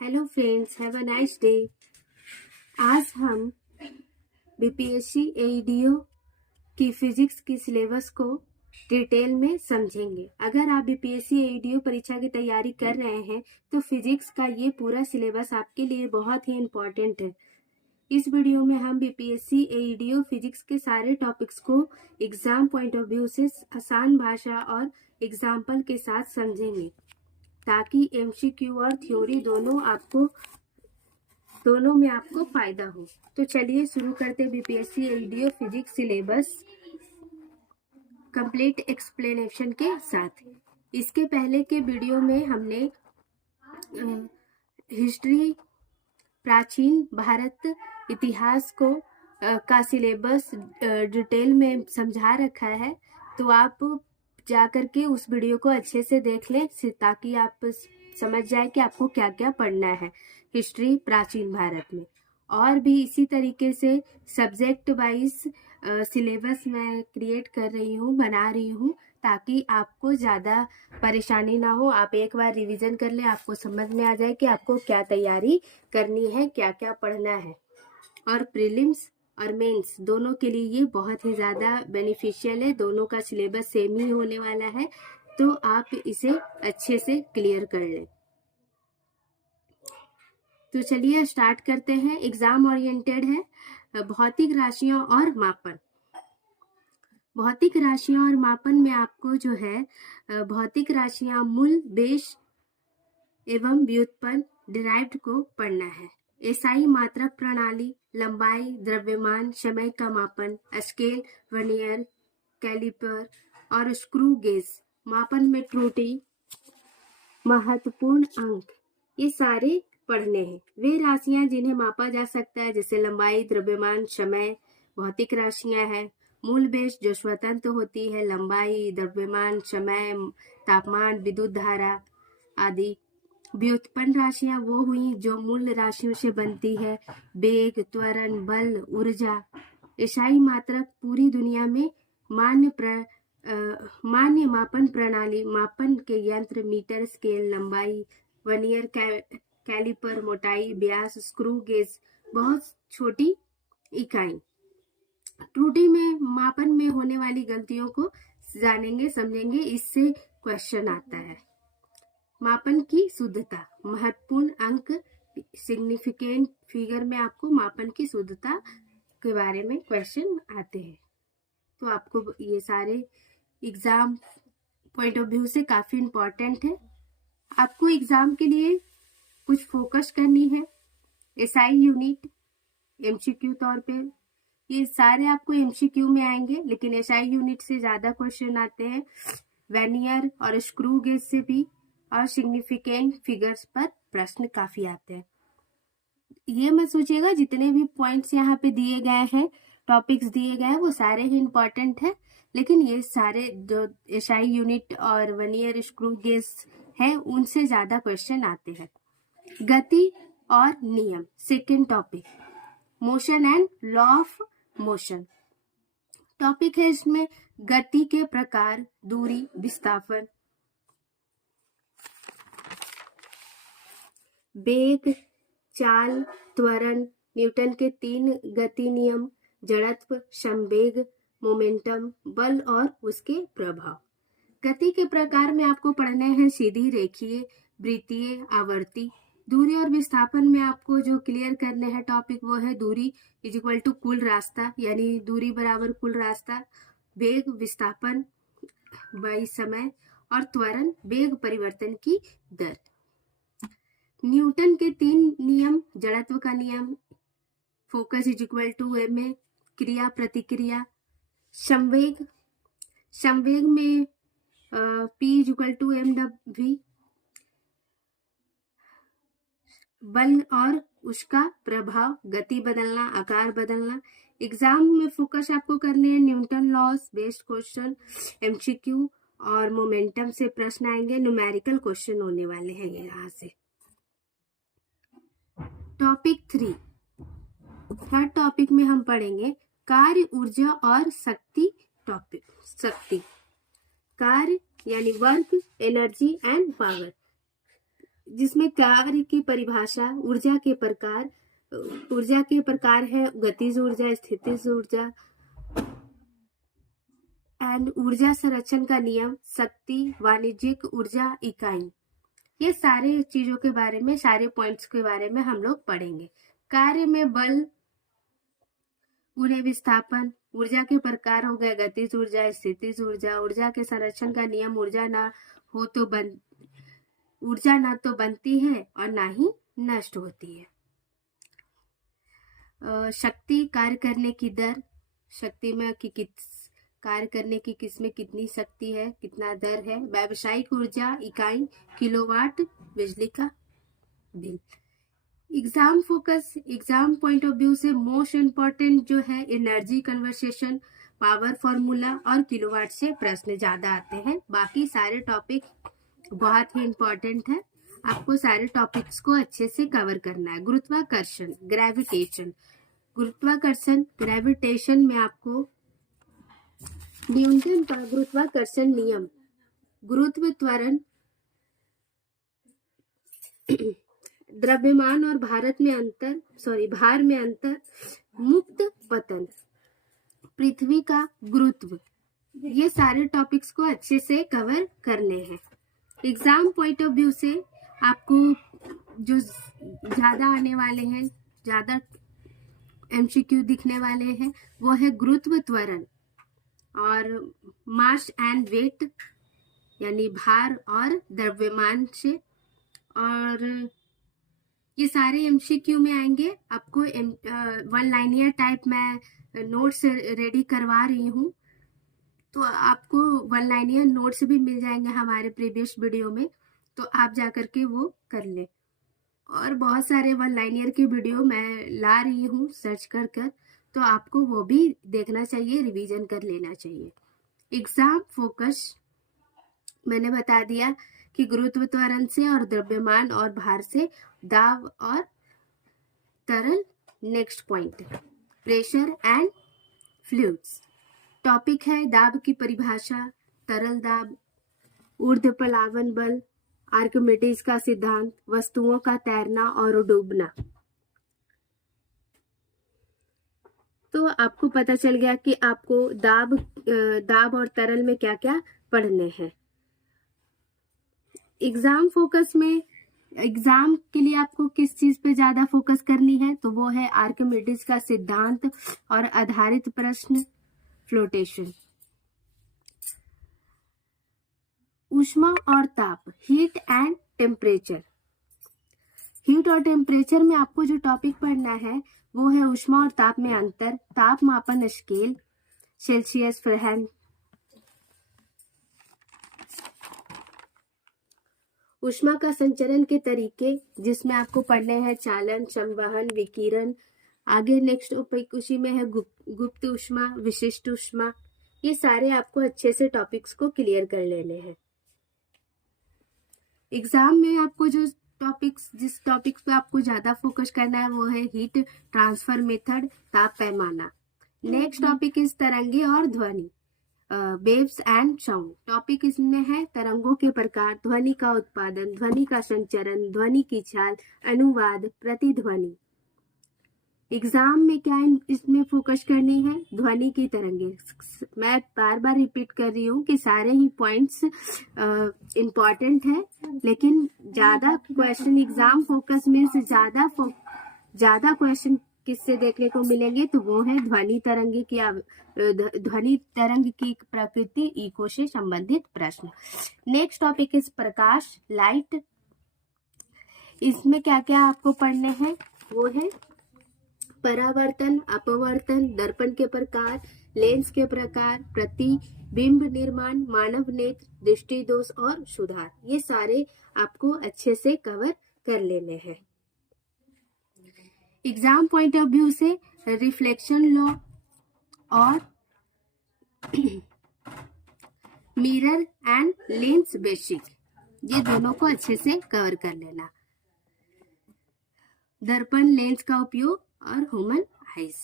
Hello friends, have a nice day. आज हम BPSC एईडीओ की फिजिक्स की सिलेबस को डिटेल में समझेंगे। अगर आप बीपीएससी एईडीओ परीक्षा की तैयारी कर रहे हैं तो फिजिक्स का ये पूरा सिलेबस आपके लिए बहुत ही इम्पोर्टेंट है। इस वीडियो में हम बीपीएससी एईडीओ फिजिक्स के सारे टॉपिक्स को एग्जाम पॉइंट ऑफ व्यू से आसान भाषा और एग्जाम्पल के साथ समझेंगे ताकि एमसीक्यू और थ्योरी दोनों में आपको फायदा हो। तो चलिए शुरू करते BPSC AEDO physics syllabus complete explanation के साथ। इसके पहले के वीडियो में हमने हिस्ट्री, प्राचीन भारत इतिहास को का सिलेबस डिटेल में समझा रखा है, तो आप जाकर के उस वीडियो को अच्छे से देख लें ताकि आप समझ जाए कि आपको क्या क्या पढ़ना है हिस्ट्री प्राचीन भारत में। और भी इसी तरीके से सब्जेक्ट वाइज सिलेबस मैं क्रिएट कर रही हूँ, बना रही हूँ ताकि आपको ज़्यादा परेशानी ना हो। आप एक बार रिवीजन कर लें, आपको समझ में आ जाए कि आपको क्या तैयारी करनी है, क्या क्या पढ़ना है। और प्रीलिम्स और मेंस दोनों के लिए ये बहुत ही ज़्यादा बेनिफिशियल है। दोनों का सिलेबस सेम ही होने वाला है, तो आप इसे अच्छे से क्लियर कर लें। तो चलिए स्टार्ट करते हैं। एग्जाम ओरिएंटेड है। भौतिक राशियां और मापन। भौतिक राशियां और मापन में आपको जो है भौतिक राशियां, मूल, बेस एवं व्युत्पन्न डिराइव्ड को पढ़ना है। एसआई मात्रक प्रणाली, लंबाई, द्रव्यमान, समय का मापन, स्केल, वर्नियर, कैलिपर और स्क्रू गेज, मापन में त्रुटि, महत्वपूर्ण अंक, ये सारे पढ़ने हैं। वे राशियां जिन्हें मापा जा सकता है जैसे लंबाई, द्रव्यमान, समय, भौतिक राशियां हैं। मूल बेस जो स्वतंत्र होती है, लंबाई, द्रव्यमान, समय, तापमान, विद्युत धारा आदि। व्युत्पन्न राशियां वो हुई जो मूल राशियों से बनती है, वेग, त्वरण, बल, ऊर्जा। एसआई मात्रक पूरी दुनिया में मान्य मापन प्रणाली, मापन के यंत्र, मीटर, स्केल, लंबाई, वर्नियर कैलिपर, मोटाई, व्यास, स्क्रू गेज, बहुत छोटी इकाई। त्रुटि में मापन में होने वाली गलतियों को जानेंगे, समझेंगे, इससे क्वेश्चन आता है। मापन की शुद्धता, महत्वपूर्ण अंक, सिग्निफिकेंट फिगर में आपको मापन की शुद्धता के बारे में क्वेश्चन आते हैं। तो आपको ये सारे एग्जाम पॉइंट ऑफ व्यू से काफी इम्पोर्टेंट है। आपको एग्जाम के लिए कुछ फोकस करनी है। एसआई यूनिट एमसीक्यू तौर पे ये सारे आपको एमसीक्यू में आएंगे, लेकिन एसआई यूनिट से ज्यादा क्वेश्चन आते हैं। वर्नियर और स्क्रू गेज से भी, और सिग्निफिकेंट फिगर्स पर प्रश्न काफी आते हैं। ये मत सोचिएगा जितने भी पॉइंट्स यहाँ पे दिए गए हैं, टॉपिक्स दिए गए हैं, वो सारे ही इम्पोर्टेंट है, लेकिन ये सारे जो एसआई यूनिट और वर्नियर स्क्रू गेज है उनसे ज्यादा क्वेश्चन आते हैं। गति और नियम, second topic, motion and law of motion topic है। इसमें गति के प्रकार, दूरी, विस्थापन, वेग, चाल, त्वरण, न्यूटन के 3 गति नियम, जड़त्व, संवेग, मोमेंटम, बल और उसके प्रभाव। गति के प्रकार में आपको पढ़ने हैं सीधी, रेखीय, वृत्तीय, आवर्ती। दूरी और विस्थापन में आपको जो क्लियर करने हैं टॉपिक वो है दूरी इज इक्वल टू कुल रास्ता, यानी दूरी बराबर कुल रास्ता। वेग, विस्थापन बाई समय, और त्वरण, वेग परिवर्तन की दर। न्यूटन के 3 नियम, जड़त्व का नियम, force is equal to M A, क्रिया प्रतिक्रिया। संवेग, संवेग में P is equal to M V, बल और उसका प्रभाव, गति बदलना, आकार बदलना। एग्जाम में फोकस आपको करने हैं Newton loss, based question, MCQ और मोमेंटम से प्रश्न आएंगे, न्यूमेरिकल क्वेश्चन होने वाले हैं यहाँ से। टॉपिक 3, थर्ड टॉपिक में हम पढ़ेंगे कार्य, ऊर्जा और शक्ति। टॉपिक शक्ति, कार्य यानी वर्क, एनर्जी एंड पावर। जिसमें कार्य की परिभाषा, ऊर्जा के प्रकार है गतिज ऊर्जा, स्थितिज ऊर्जा एंड ऊर्जा संरक्षण का नियम, शक्ति, वाणिज्यिक ऊर्जा इकाई। ये सारे चीजों के बारे में, सारे पॉइंट्स के बारे में हम लोग पढ़ेंगे। कार्य में बल, उन्हें विस्थापन, ऊर्जा के प्रकार हो गए गतिज ऊर्जा, स्थितिज ऊर्जा, ऊर्जा के संरक्षण का नियम, ऊर्जा ना तो बनती है और ना ही नष्ट होती है। शक्ति, कार्य करने की दर, शक्ति में कार्य करने की किसमें कितनी शक्ति है, कितना दर है। व्यावसायिक ऊर्जा इकाई, किलोवाट, बिजली का bill. Exam focus, exam point of view से मोस्ट इम्पॉर्टेंट जो है एनर्जी कन्वर्सेशन, पावर फॉर्मूला और किलोवाट से प्रश्न ज्यादा आते हैं। बाकी सारे टॉपिक बहुत ही इम्पोर्टेंट है, आपको सारे टॉपिक्स को अच्छे से कवर करना है। गुरुत्वाकर्षण, ग्रेविटेशन में आपको न्यूटन का गुरुत्वाकर्षण नियम, गुरुत्व त्वरण, द्रव्यमान और भार में अंतर, मुक्त पतन, पृथ्वी का गुरुत्व, ये सारे टॉपिक्स को अच्छे से कवर करने हैं। एग्जाम पॉइंट ऑफ व्यू से आपको जो ज्यादा आने वाले हैं, ज्यादा एमसीक्यू दिखने वाले हैं, वो है गुरुत्व त्वरण और मास एंड वेट, यानी भार और द्रव्यमान से। और ये सारे एमसीक्यू में आएंगे। आपको वन लाइनियर टाइप में नोट्स रेडी करवा रही हूँ, तो आपको वन लाइनियर नोट्स भी मिल जाएंगे हमारे प्रीवियस वीडियो में, तो आप जाकर के वो कर ले। और बहुत सारे वन लाइनियर की वीडियो मैं ला रही हूँ सर्च कर, तो आपको वो भी देखना चाहिए, रिवीजन कर लेना चाहिए। एग्जाम फोकस मैंने बता दिया कि गुरुत्व त्वरण से और द्रव्यमान और भार से, दाब और तरल। Next point, pressure and fluids. Topic है दाब की परिभाषा, तरल दाब, ऊर्ध्वप्लावन बल, आर्किमिडीज का सिद्धांत, वस्तुओं का तैरना और डूबना। तो आपको पता चल गया कि आपको दाब और तरल में क्या क्या पढ़ने हैं। एग्जाम फोकस में, एग्जाम के लिए आपको किस चीज पे ज्यादा फोकस करनी है, तो वो है आर्किमिडीज का सिद्धांत और आधारित प्रश्न, फ्लोटेशन। ऊष्मा और ताप, हीट एंड टेम्परेचर। हीट और टेम्परेचर में आपको जो टॉपिक पढ़ना है वो है ऊष्मा और ताप में अंतर, ताप मापन स्केल, सेल्सियस, फ़ारेनहाइट। ऊष्मा का संचरण के तरीके, जिसमें आपको पढ़ने हैं चालन, संवहन, विकिरण। आगे नेक्स्ट टॉपिक उसी में है गुप्त ऊष्मा, विशिष्ट ऊष्मा। ये सारे आपको अच्छे से टॉपिक्स को क्लियर कर लेने हैं। एग्जाम में आपको जिस टॉपिक्स पे आपको ज्यादा फोकस करना है वो है हीट ट्रांसफर मेथड, ताप पैमाना। नेक्स्ट टॉपिक इस तरंगे और ध्वनि, वेव्स एंड साउंड। टॉपिक इसमें है तरंगों के प्रकार, ध्वनि का उत्पादन, ध्वनि का संचरण, ध्वनि की चाल, अनुवाद, प्रतिध्वनि। एग्जाम में क्या इसमें फोकस करनी है, ध्वनि की तरंगे। मैं बार बार रिपीट कर रही हूँ कि सारे ही पॉइंट्स इम्पॉर्टेंट है, लेकिन ज्यादा क्वेश्चन एग्जाम फोकस में से ज्यादा क्वेश्चन किससे देखने को मिलेंगे, तो वो है ध्वनि तरंग की प्रकृति, इको से संबंधित प्रश्न। Next topic is Prakash, light. इसमें क्या क्या आपको पढ़ने हैं, वो है परावर्तन, अपवर्तन, दर्पण के प्रकार, लेंस के प्रकार, प्रतिबिंब निर्माण, मानव नेत्र, दृष्टि दोष और सुधार। ये सारे आपको अच्छे से कवर कर लेने हैं। एग्जाम पॉइंट ऑफ व्यू से रिफ्लेक्शन लॉ और मिरर एंड लेंस बेसिक, ये दोनों को अच्छे से कवर कर लेना। दर्पण, लेंस का उपयोग और ह्यूमन आइज।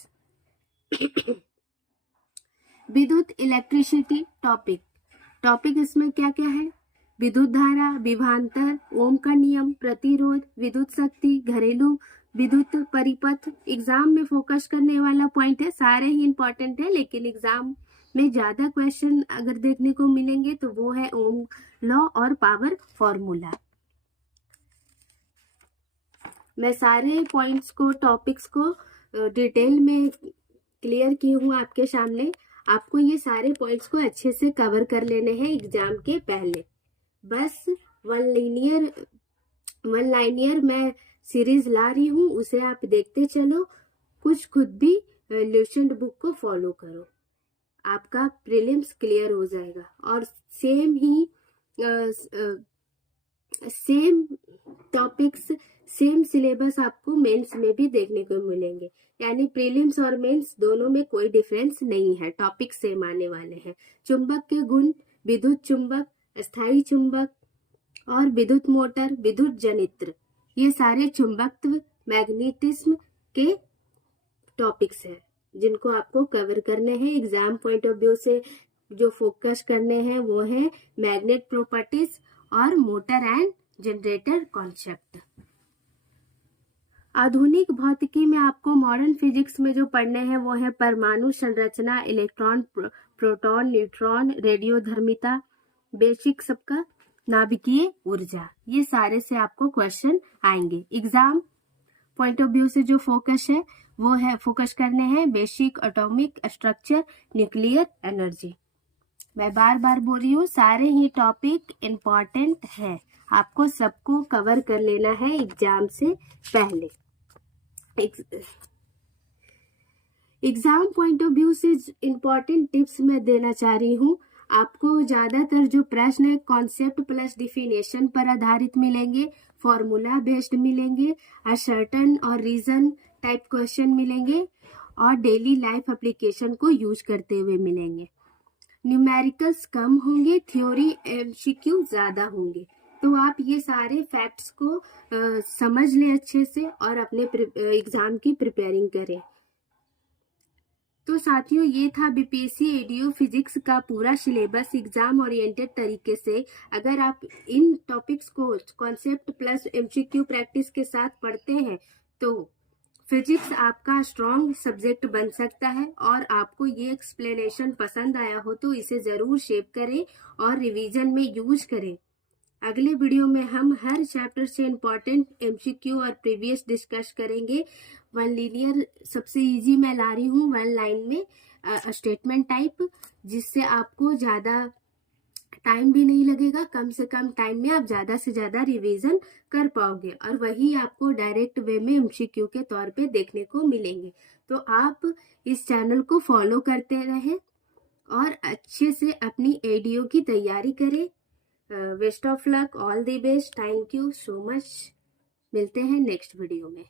विद्युत, इलेक्ट्रिसिटी टॉपिक इसमें क्या क्या है, विद्युत धारा, विभवांतर, ओम का नियम, प्रतिरोध, विद्युत शक्ति, घरेलू विद्युत परिपथ। एग्जाम में फोकस करने वाला पॉइंट है, सारे ही इंपॉर्टेंट है, लेकिन एग्जाम में ज्यादा क्वेश्चन अगर देखने को मिलेंगे तो वो है ओम लॉ और पावर फॉर्मूला। मैं सारे पॉइंट्स को, टॉपिक्स को डिटेल में क्लियर की हूँ आपके सामने। आपको ये सारे पॉइंट्स को अच्छे से कवर कर लेने हैं एग्जाम के पहले। बस वन लाइनियर मैं सीरीज ला रही हूँ, उसे आप देखते चलो, कुछ खुद भी ल्यूसेंट बुक को फॉलो करो, आपका प्रीलिम्स क्लियर हो जाएगा। और सेम टॉपिक्स, सेम सिलेबस आपको मेंस में भी देखने को मिलेंगे, यानी प्रीलिम्स और मेंस दोनों में कोई डिफरेंस नहीं है, टॉपिक सेम आने वाले हैं। चुंबक के गुण, विद्युत चुंबक, स्थायी चुंबक और विद्युत मोटर, विद्युत जनित्र, ये सारे चुंबकत्व, मैग्नेटिज्म के टॉपिक्स हैं जिनको आपको कवर करने हैं। एग्जाम पॉइंट ऑफ व्यू से जो फोकस करने हैं वो है मैग्नेट प्रॉपर्टीज और मोटर एंड जनरेटर कॉन्सेप्ट। आधुनिक भौतिकी में आपको मॉडर्न फिजिक्स में जो पढ़ने हैं वो है परमाणु संरचना, इलेक्ट्रॉन, प्रोटॉन, न्यूट्रॉन, रेडियोधर्मिता, बेसिक सबका, नाभिकीय ऊर्जा, ये सारे से आपको क्वेश्चन आएंगे। एग्जाम पॉइंट ऑफ व्यू से जो फोकस है वो है, फोकस करने हैं basic atomic structure, nuclear energy. मैं बार बार बोल रही हूँ, सारे ही टॉपिक इम्पॉर्टेंट है, आपको सबको कवर कर लेना है एग्जाम से पहले। एग्जाम पॉइंट ऑफ व्यू से इम्पॉर्टेंट टिप्स मैं देना चाह रही हूँ। आपको ज्यादातर जो प्रश्न है कॉन्सेप्ट प्लस डिफिनेशन पर आधारित मिलेंगे, फॉर्मूला बेस्ड मिलेंगे, असर्टन और रीजन टाइप क्वेश्चन मिलेंगे और डेली लाइफ एप्लीकेशन को यूज करते हुए मिलेंगे। न्यूमेरिकल्स कम होंगे, थ्योरी एमसीक्यू ज्यादा होंगे। तो आप ये सारे फैक्ट्स को समझ लें अच्छे से और अपने एग्जाम की प्रिपेयरिंग करें। तो साथियों, ये था बीपीएससी एडीओ फिजिक्स का पूरा सिलेबस एग्जाम ओरिएंटेड तरीके से। अगर आप इन टॉपिक्स को कॉन्सेप्ट प्लस एमसीक्यू प्रैक्टिस के साथ पढ़ते हैं तो फिजिक्स आपका स्ट्रॉन्ग सब्जेक्ट बन सकता है। और आपको ये एक्सप्लेनेशन पसंद आया हो तो इसे जरूर शेयर करें और रिवीजन में यूज करें। अगले वीडियो में हम हर चैप्टर से इम्पोर्टेंट एमसीक्यू और प्रीवियस डिस्कस करेंगे। वन लीनियर सबसे इजी मैं ला रही हूँ, वन लाइन में स्टेटमेंट टाइप, जिससे आपको ज़्यादा टाइम भी नहीं लगेगा, कम से कम टाइम में आप ज़्यादा से ज़्यादा रिवीजन कर पाओगे और वही आपको डायरेक्ट वे में एमसीक्यू के तौर पे देखने को मिलेंगे। तो आप इस चैनल को फॉलो करते रहें और अच्छे से अपनी एडीओ की तैयारी करें। Best of luck, all the best, thank you so much. मिलते हैं नेक्स्ट वीडियो में।